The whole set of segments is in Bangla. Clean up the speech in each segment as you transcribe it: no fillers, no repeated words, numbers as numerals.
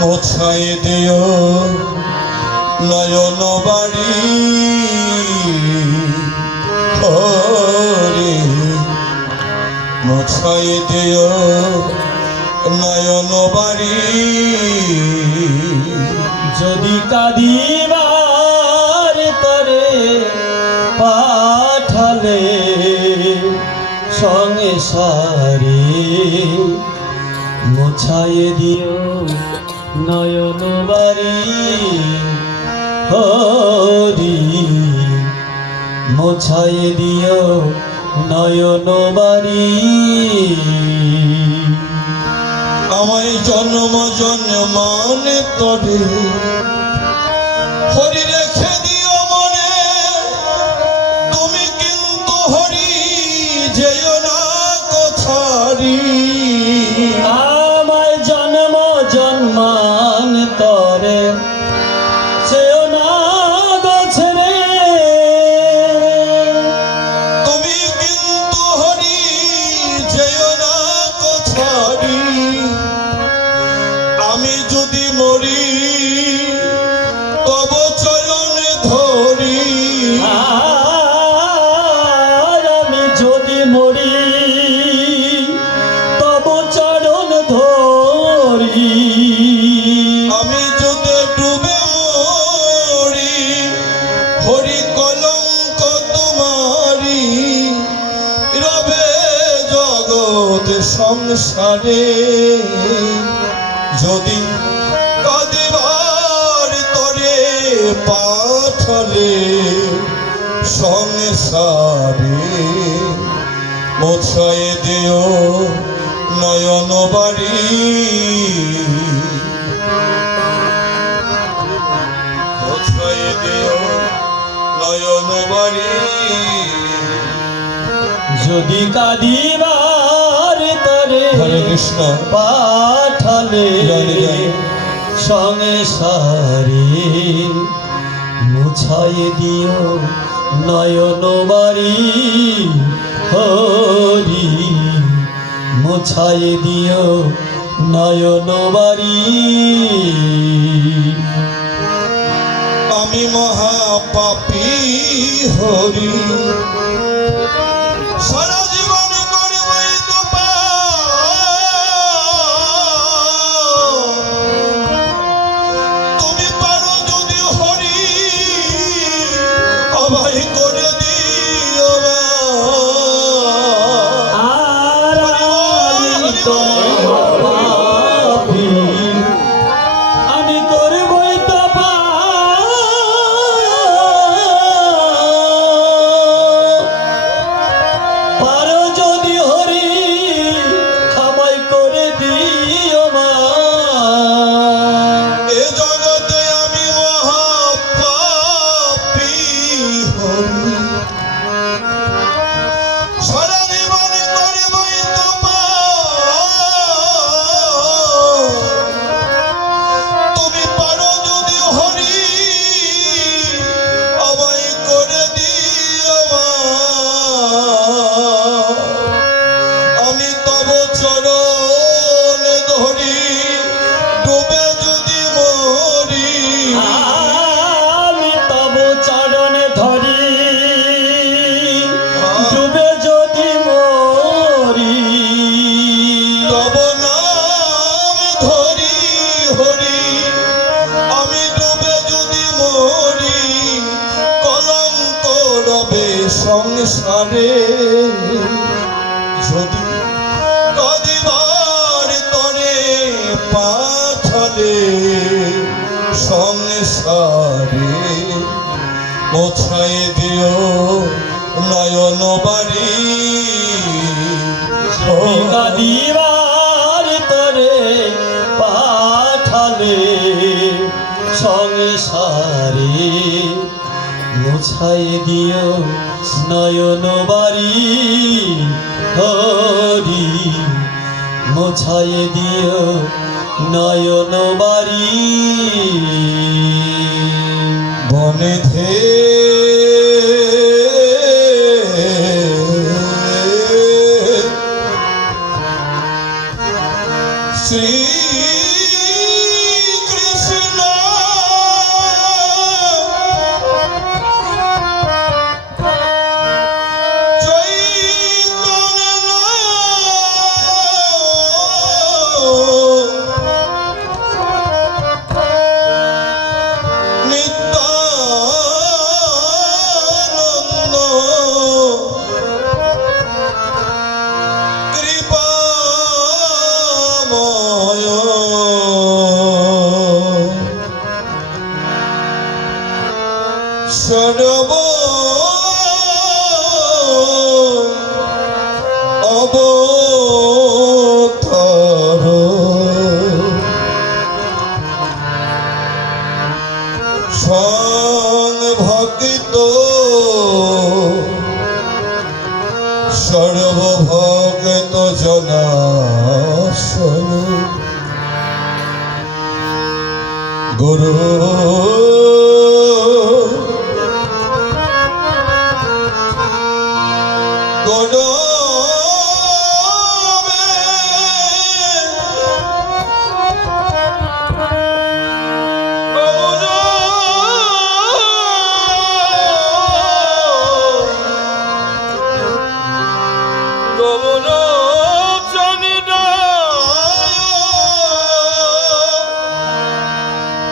মোছাই দিও নয়ন বাড়ি হরি মোছাই দিও নয়ন বাড়ি যদি কাঁদিবার তরে পাঠালে সঙ্গে সারি মোছায় দিও নয়ন বাড়ি হরি মোছায় দিও নয়ন বাড়ি আমায় জন্ম জন্মানে তরে হরি রেখে দিও মনে তুমি কিন্তু হরি যেও না কোথারি আমায় জন্ম জন্মান তরে সেও না গছরে তুমি কিন্তু হরি যেও না কোথারি আমি যদি মরি তব চরণ ধরি আর আমি যদি মরি তব চরণ ধরি আমি যদি ডুবে মরি হরি কলঙ্ক তোমারি রবে জগৎ সংসারে যদি কাঁদিবার তরে পাঠালে সংসারে মোছাই দিও নয়ন বাড়ি মোছাই দিও নয়ন বাড়ি যদি কাঁদিবার তরে হরে কৃষ্ণ পাঠালে জয় জয়। সংসারে মুছায় দিও নয়ন বাড়ি হরি মুছায় দিও নয়ন বাড়ি আমি মহাপাপী হরি সারা জীবন করবই তো তুমি পারো যদি হরি অভয় করে দিও আর আমি তোমার পাপী, আমি করবই তো পারো যদি হরি আমায় করে দিও মা এ জগতে আমি মহাপাপী হরি সারা জীবন করবই তুমি পারো যদি হরি অভয় করে দিও আমি তব চরণ ধরি ডুবে যদি মরি আমি তব চরণ ধরি ডুবে যদি মরি তব নাম ধরি হরি আমি ডুবে যদি মরি কলঙ্ক রবে সংসারে যদি কাঁদিবার তরে পাঠালে সংসারে মোছাই দিও নয়ন বাড়ি দিবার তরে পাঠালে সংসারে মুছাই দিও নয়ন বাড়ি হরি মুছাই দিও নয়ন বাড়ি বনেধে শ্রী সর্ব অবতার সংভক্ত সর্বভক্ত জনাশয় গুরু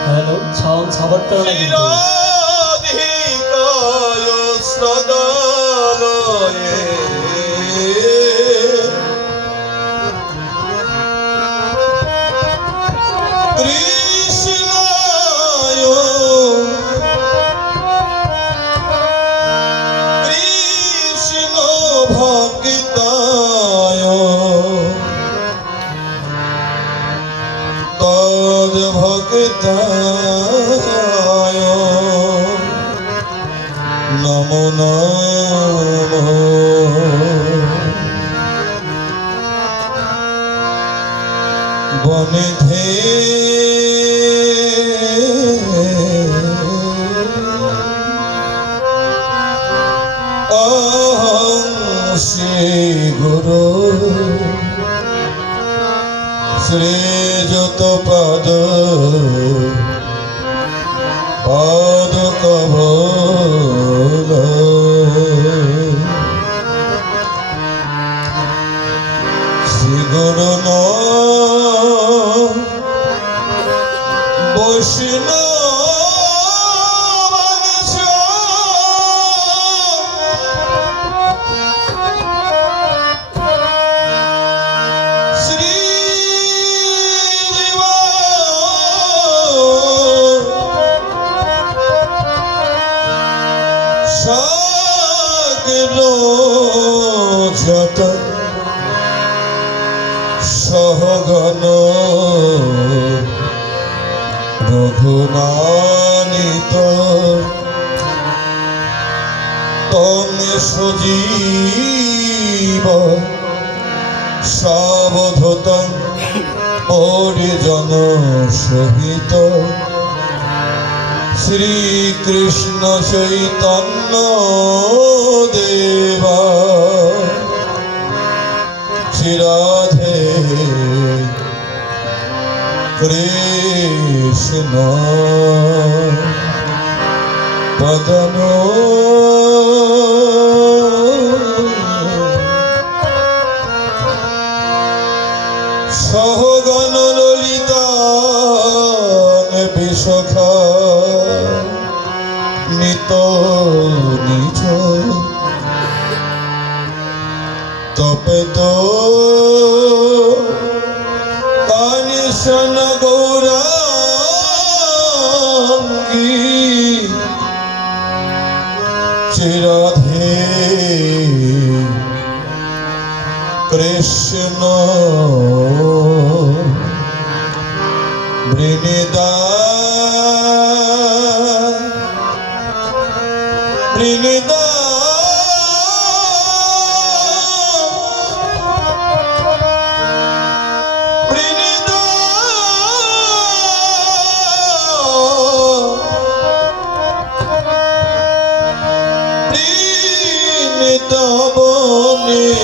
হ্যালো সাউন্ড সাবার করে না কিন্তু ভক্তায় নমো নমঃ বনিধে অহং শ্রী গুরু শ্রীযুত পদ পদ কমল শ্রী গুরু বৈষ্ণব যত সহগণ রঘুনানিত তং সজীব সাবধূতং পরিজন সহিত শ্রীকৃষ্ণ চৈতন্য দেবা শ্রীরাধে কৃষ্ণ পদন সহগণ ললিতা বিশখা নিত নিজ তপেত কানিশন গৌরাঙ্গী চিরাধে কৃষ্ণ বৃনিদা বৃনিদা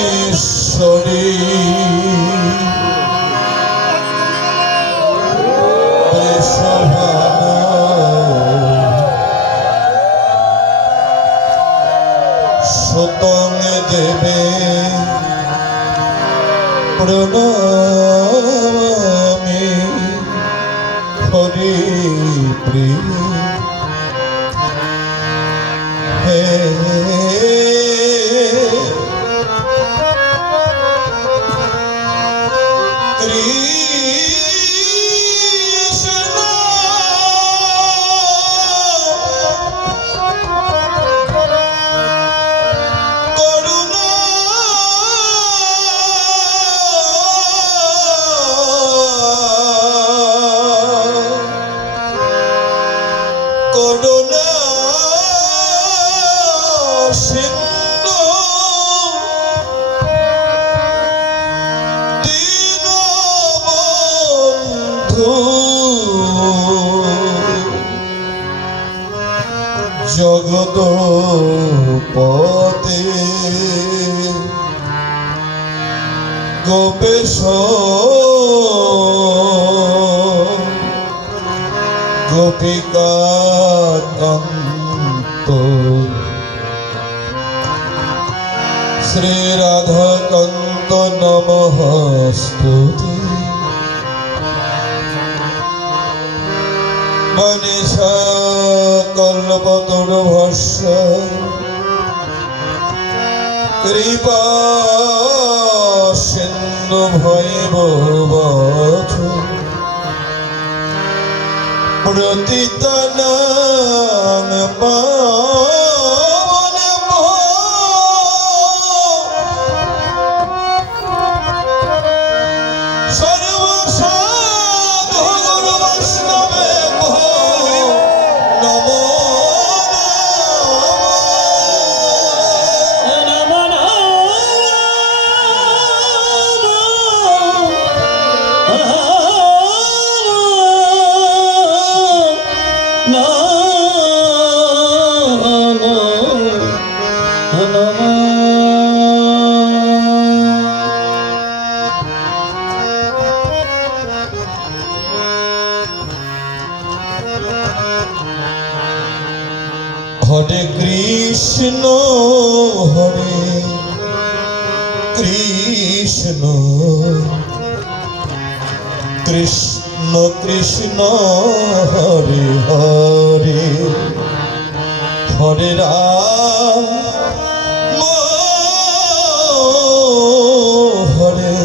বনেশ্বরী বৈষ্ণব প্রণামি হরি প্রিয় হে কৃষ্ণ করুণা করুণা সিন্ধু দীনবন্ধু জগৎপতে গোপেশ গোপিকাকান্ত শ্রীরাধাকান্ত নমস্তুতে মনীষা কল্পতরুভস্য কৃপা সিন্ধু ভৈব বচ প্রতিতনাং পাবন সর্বসাধু গুরু বৈষ্ণবে নমো হরে কৃষ্ণ কৃষ্ণ কৃষ্ণ কৃষ্ণ হরে হরে হরে রাম হরে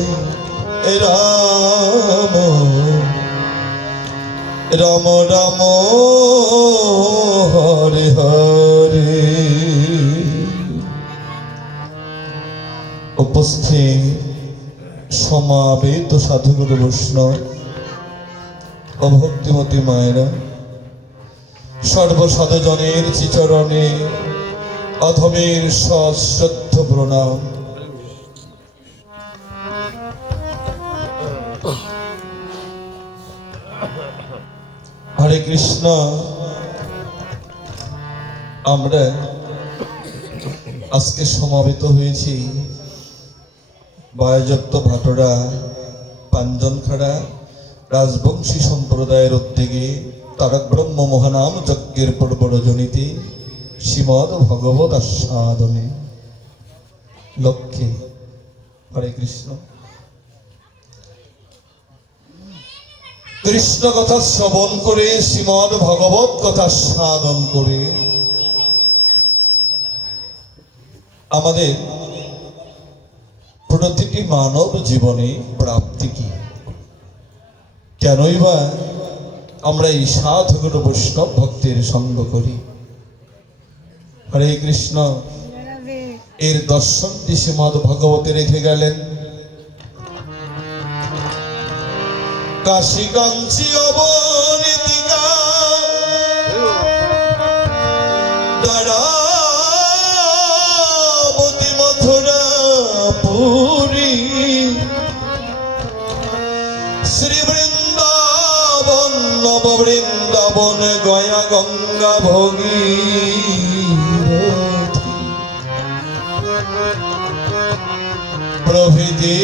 রাম রাম রাম হরে হরে। উপস্থিত সমাবেত সাধুগুরু বৈষ্ণব ও ভক্তিমতী মায়েরা, সর্বসাধুজনের চিচরণে অধমের সশ্রদ্ধ প্রণাম। হরে কৃষ্ণ। আমরা আজকে সমাবেত হয়েছি বায়যক্ত ভাটরা পাঞ্জনখাড়া রাজবংশী সম্প্রদায়ের উদ্যোগে তারক ব্রহ্ম মহানাম যজ্ঞের পর্ব রজনীতে শ্রীমদ ভগবত আস্বাদনে লক্ষ্যে। হরে কৃষ্ণ। কৃষ্ণ কথা শ্রবণ করে, শ্রীমদ ভগবত কথা সাধন করে আমাদের প্রতিটি মানব জীবনে প্রাপ্তি কি? কেনই বা আমরা এই সাধুগুরু বৈষ্ণব ভক্তের সঙ্গ করি? হরে কৃষ্ণ। এর দর্শনটি শ্রীমদ ভগবতে রেখে গেলেন। কাশী কাঞ্চি অবনীতিকা দ্বারাবতী মথুরা পুরী শ্রী বৃন্দাবন নববৃন্দাবন গয়া গঙ্গা ভগীরথী প্রভৃতি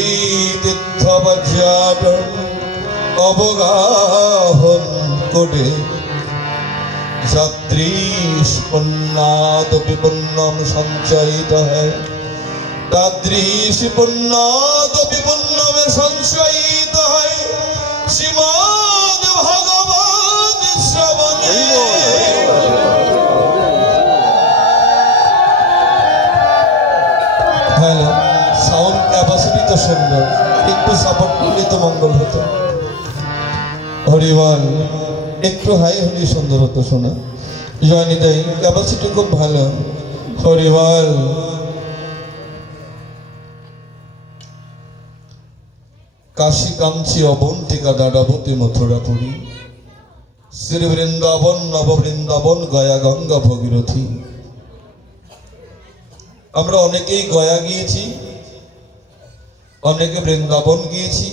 তীর্থ পর্যটন অবগাহন করে যাদৃশ পুণ্যাদপি পুণ্যম সঞ্চয়িত হয় তাদৃশ পুণ্যাদপি পুণ্যম সঞ্চয়িত হয় শ্রীমদ ভগবত শ্রবণে। হ্যালো, সাউন্ড ক্যাপাসিটি তো সুন্দর, একটু সাপোর্ট করলে তো মঙ্গল হতো। হরিবল, একটু হাই হলে সুন্দর হতো শোনা। জয়নিতাই, ক্যাপাসিটি খুব ভালো। হরিবল। কাশী কাঞ্চি অবন্তিকা দাদাবতী মথুরাপুরী, শ্রী বৃন্দাবন নব বৃন্দাবন গয়া গঙ্গা ভগীরথী। আমরা অনেকেই গয়া গিয়েছি, অনেকে বৃন্দাবন গিয়েছি,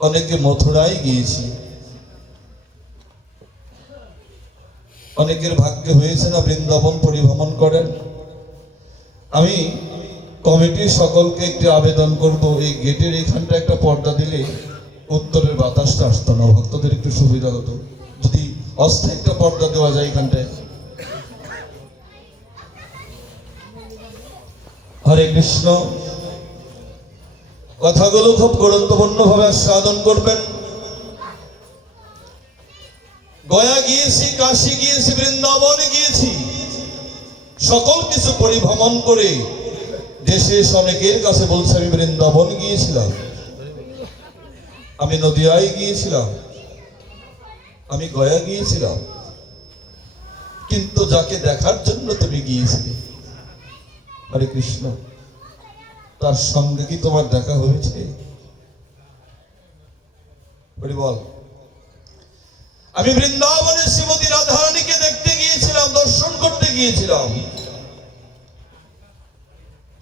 অনেকে মথুরায় গিয়েছি। অনেকের ভাগ্যে হয়েছে না বৃন্দাবন পরিভ্রমণ করেন। আমি কমিটির সকলকে একটি আবেদন করব, এই গেটের এইখানটা একটা পর্দা দিলে উত্তরের বাতাসটা আসতো না, ভক্তদের একটু সুবিধা হতো। যদি অস্থায়ী একটা পর্দা দেওয়া যায় এখানটায়। হরে কৃষ্ণ। কথাগুলো খুব গুরুত্বপূর্ণ ভাবে আস্বাদন করবেন। গয়া গিয়েছি, কাশী গিয়েছি, বৃন্দাবনে গিয়েছি, সকল কিছু পরিভ্রমণ করে দেশে অনেকের কাছে বলছে আমি বৃন্দাবন গিয়েছিলাম, আমি নদিয়ায় গিয়েছিলাম, আমি গয়া গিয়েছিলাম। কিন্তু যাকে দেখার জন্য তুমি গিয়েছিলে, হরে কৃষ্ণ, তার সঙ্গে কি তোমার দেখা হয়েছে? বল। আমি বৃন্দাবনে শ্রীমতী রাধারানীকে দেখতে গিয়েছিলাম, দর্শন করতে গিয়েছিলাম।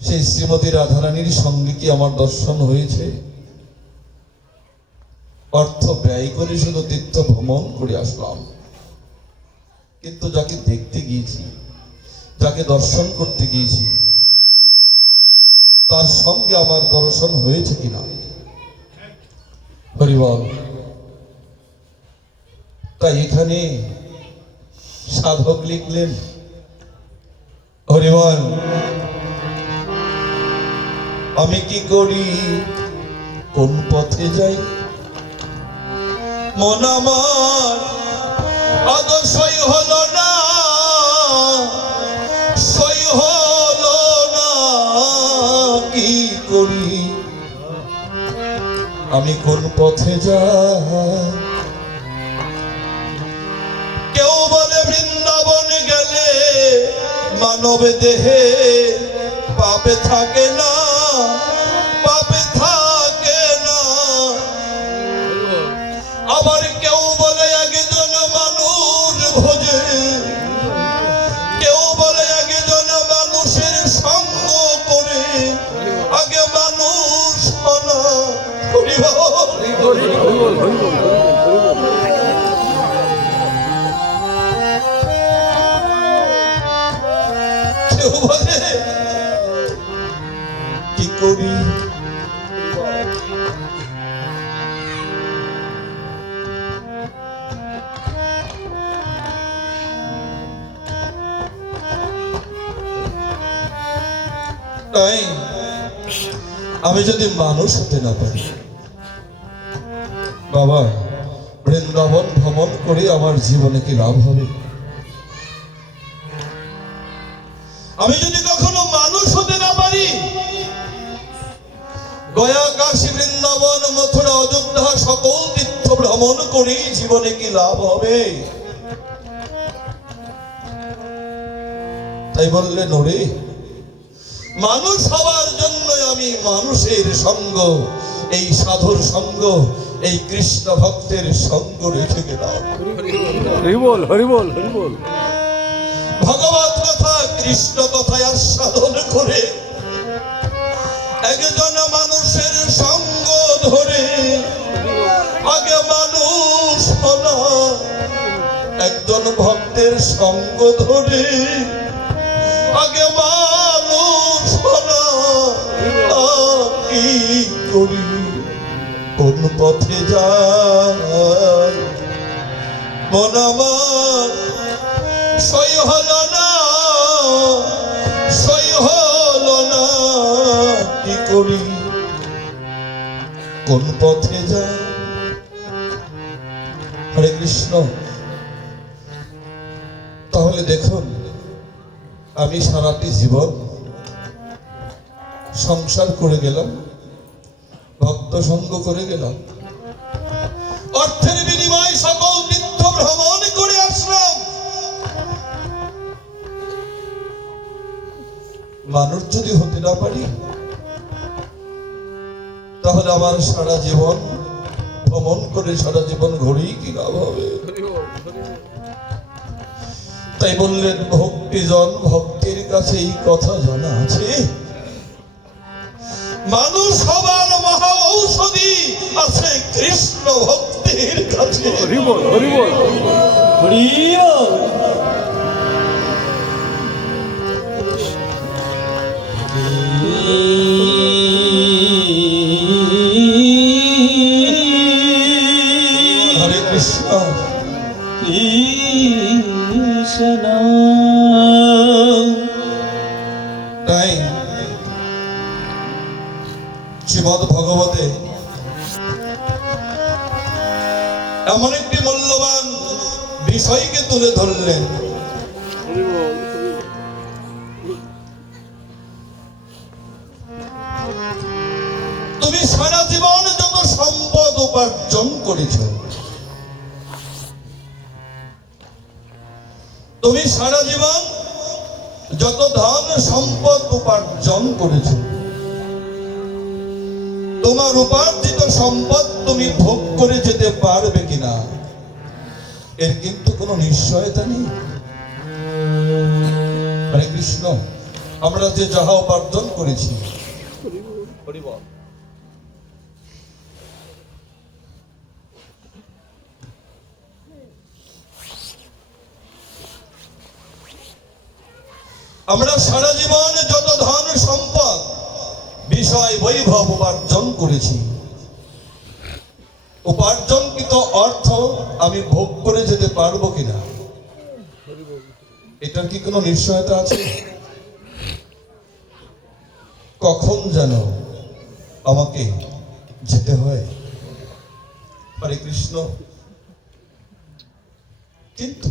সেই শ্রীমতী রাধারানীর সঙ্গে কি আমার দর্শন হয়েছে? অর্থ ব্যয় করে শুধু তীর্থ ভ্রমণ করে আসলাম, কিন্তু যাকে দেখতে গিয়েছি, যাকে দর্শন করতে গিয়েছি, তার সঙ্গে আমার দর্শন হয়েছে কিনা? হরিবল। তাই এখানে সাধক লিখলেন, হরিবল, আমি কি করি, কোন পথে যাই, মন আমার আদর্শই হলো না, সই হলো না, কি করি, আমি কোন পথে যাই। কেউ বলে বৃন্দাবন গেলে মানব দেহে পাপে থাকে না, পাপে থাকে না। আবার কেউ বলে একজন মানুষ ভোজে, কেউ বলে একজন মানুষের সঙ্গ করে আগে মানুষ হনা। কেউ বলে কি করি, তাই আমি যদি মানুষ হতে না পারি, বাবা, বৃন্দাবন ভ্রমণ করে আমার জীবনে কি লাভ হবে? আমি যদি কখনো মানুষ হতে না পারি, গয়া কাশী বৃন্দাবন মথুরা অযোধ্যা সকল তীর্থ ভ্রমণ করে জীবনে কি লাভ হবে? তাই বললেন, ওরে, মানুষ হওয়ার জন্য আমি মানুষের সঙ্গ, এই সাধুর সঙ্গ, এই কৃষ্ণ ভক্তের সঙ্গ রেখে গেলাম। হরিবল, হরিবল, হরিবল। ভগবত কথা, কৃষ্ণ কথায় আস্বাদন করে একজন মানুষের সঙ্গ ধরে আগে মানুষ হনা, একজন ভক্তের সঙ্গ ধরে আগে মানুষ হনা। কি করি, কোন পথে যাই, মন আমার সই হলো না, সই হলো না, কি করি, কোন পথে যায়। হরে কৃষ্ণ। তাহলে দেখুন, আমি সারাটি জীবন সংসার করে গেলাম, ভক্ত সঙ্গ করে গেলাম, অর্থের বিনিময়ে সকল তীর্থ ভ্রমণ করে আসলাম। মানুষ যদি হতে না পারি, তাহলে আমার সারা জীবন ভ্রমণ করে সারা জীবন ঘুরেই কি লাভ হবে? তাই বললেন, ভক্তিজন ভক্তির কাছে এই কথা জানা আছে, মানুষ হবার মহা ঔষধি আছে কৃষ্ণ ভক্তির কাছে। হরি বল, হরি বল, হরি বল। হরে কৃষ্ণ। কৃষ্ণ। তাই শ্রীমদ্ ভগবতে এমন একটি মূল্যবান বিষয়কে তুলে ধরলেন। তুমি সারা জীবন যত সম্পদ উপার্জন করেছ, তুমি সারা জীবন যত ধন সম্পদ উপার্জন করেছ, তোমার উপার্জিত সম্পদ তুমি ভোগ করে যেতে পারবে কিনা এর কিন্তু কোনো নিশ্চয়তা নেই। হরে কৃষ্ণ। আমরা যে যাহা উপার্জন করেছি, আমরা সারা জীবন যত ধন সম্পদ বিষয় বৈভব উপার্জন করেছি, উপার্জনকৃত অর্থ আমি ভোগ করে যেতে পারবো কিনা এটার কি কোনো নিশ্চয়তা আছে? কখন যেন আমাকে যেতে হয়। হরে কৃষ্ণ। কিন্তু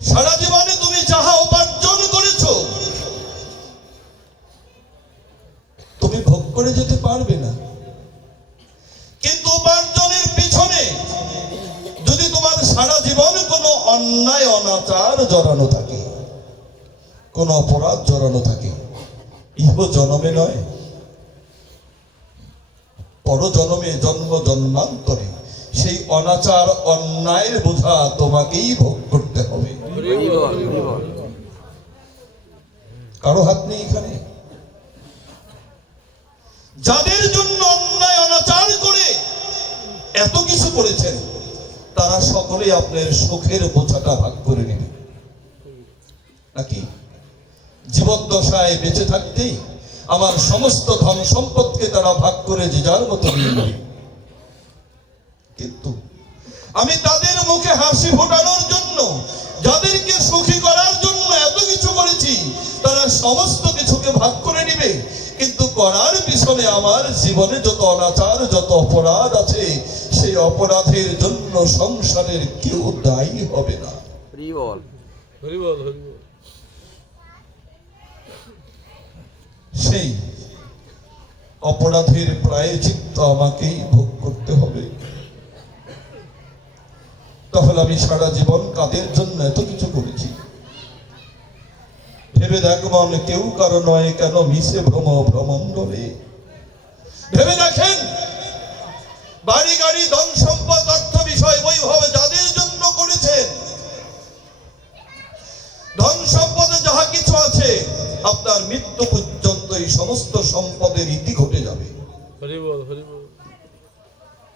সারা জীবনে তুমি যাহা উপার্জন করেছো, তুমি ভোগ করে যেতে পারবে না। কিন্তু উপার্জনের পিছনে যদি তোমার সারা জীবন কোনো অন্যায় অনাচার জড়ানো থাকে, কোন অপরাধ জড়ানো থাকে, ইহ জন্মে নয়, পর জন্মে জন্ম জন্মান্তরে সেই অনাচার অন্যায়ের বোঝা তোমাকেই ভোগ করতে হবে। কারো হাত নেই এখানে। যাদের জন্য অন্যায় অনাচার করে এত কিছু করেছেন, তারা সকলেই আপনার সুখের বোঝাটা ভাগ করে নেবে নাকি? জীবদ্দশায় বেঁচে থাকতেই আমার সমস্ত ধন সম্পদকে তারা ভাগ করে যে যার মতো নিয়ে নেবে। কিন্তু আমি তাদের মুখে হাসি ফোটানোর জন্য, যাদেরকে সুখী করার জন্য এত কিছু করেছি, তারা সমস্ত কিছুকে ভাগ করে নিবে। কিন্তু করার পিছনে আমার জীবনে যত অনাচার যত অপরাধ আছে, সেই অপরাধের জন্য সংসারের কেউ দায়ী হবে না। সেই অপরাধের প্রায়শ্চিত্ত আমাকেই ভোগ করতে হবে। তাহলে আমি সারা জীবন কাদের জন্য এত কিছু করেছি? ভেবে দেখ মন, কেউ কারো নয় কেন মিশে ভ্রম ভ্রমণ্ডলে। ভেবে দেখেন, বাড়ি গাড়ি ধন সম্পদ অর্থ বিষয় বৈভব যাদের জন্য করেছেন, ধন সম্পদে যাহা কিছু আছে, আপনার মৃত্যু পর্যন্ত এই সমস্ত সম্পদের ইতি ঘটে যাবে।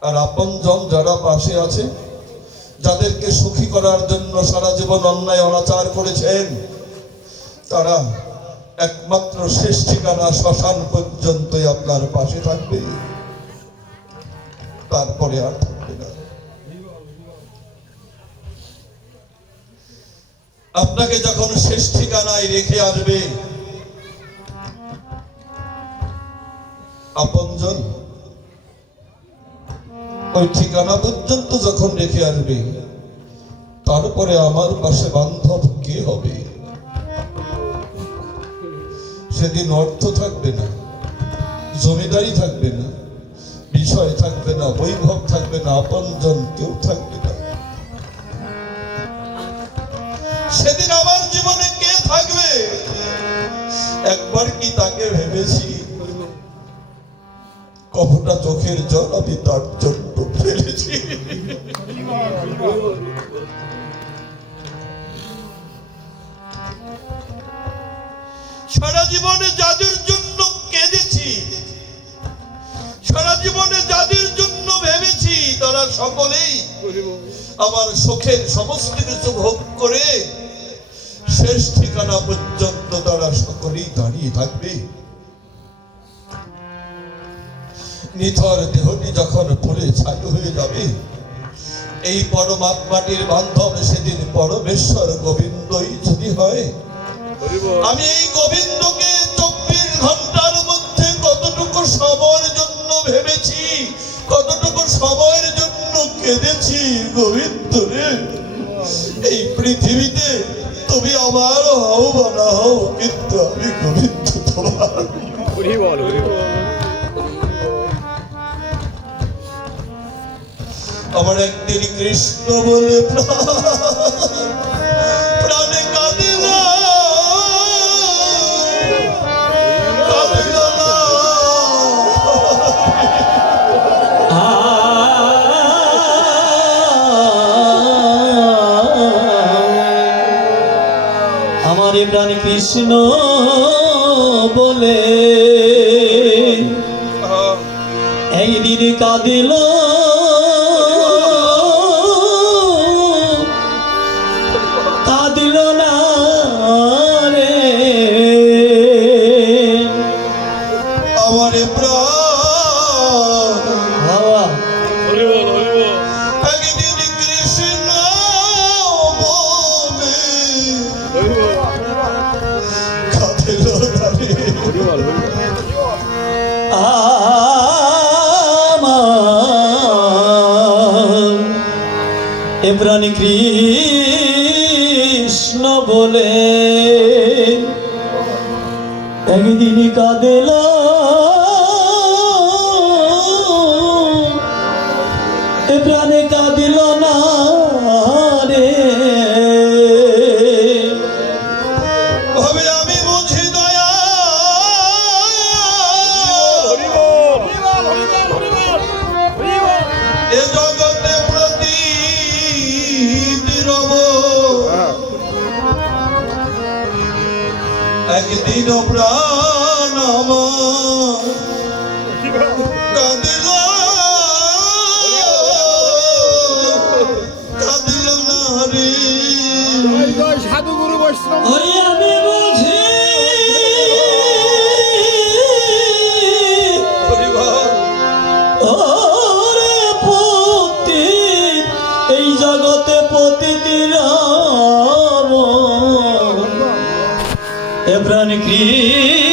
আর আপনজন যারা পাশে আছে, যাদেরকে সুখী করার জন্য সারা জীবন অন্যায় অনাচার করেছেন, তারা একমাত্র শেষ ঠিকানা শ্মশান পর্যন্তই আপনার পাশে থাকবে, তারপরে আর থাকবে না। আপনাকে যখন শেষ ঠিকানায় রেখে আসবে, আপনজন ওই ঠিকানা পর্যন্ত যখন রেখে আসবে, তারপরে আমার পাশে বান্ধব কে হবে? সেদিন অর্থ থাকবে না, জমিদারি থাকবে না, বিষয় থাকবে না, বৈভব থাকবে না, আপনজন কেউ থাকবে না। সেদিন আমার জীবনে কে থাকবে? একবার কি তাকে ভেবেছি? কতটা চোখের জল আমি তার জন্য ফেলেছি। সারা জীবনে যাদের জন্য কেঁদেছি, সারা জীবনে যাদের জন্য ভেবেছি, তারা সকলেই আমার সুখের সমস্ত কিছু ভোগ করে শেষ ঠিকানা পর্যন্ত তারা সকলেই দাঁড়িয়ে থাকবে। নিথর দেহটি যখন পুড়ে ছাই হয়ে যাবে, এই পরমাত্মাটির বান্ধব সেদিন পরমেশ্বর গোবিন্দই যদি হয়, আমি এই গোবিন্দকে 24 ঘন্টার মধ্যে কতটুকু সময়ের জন্য ভেবেছি, কতটুকু সময়ের জন্য কেঁদেছি। গোবিন্দ রে, এই পৃথিবীতে তুমি আমার হও বা না হও, কিন্তু আমি গোবিন্দ তোমার। আমার একদিন কৃষ্ণ বলে প্রাণে কাঁদিল, কাঁদিল না। আমার প্রাণ কৃষ্ণ বলে এই দিন কাঁদিল, কাঁদিল না রে আমার প্রাণ বাবা। একদিন কৃষ্ণ বলে কাঁদিল না রে। আমার এ প্রাণ কৃষ্ণ বলে একদিন কাঁদিল, এ প্রাণে কাঁদিল না রে। ভাবে আমি বুঝি দয়া, এ জগতে প্রতি নীরব একদিন প্রাণ আমার কাঁদিল, কাঁদিল না রে। সাধুগুরু বৈষ্ণব ওই আমি বুঝি ওরে পতি, এই জগতে পতিতির এ প্রাণ কৃষ্ণ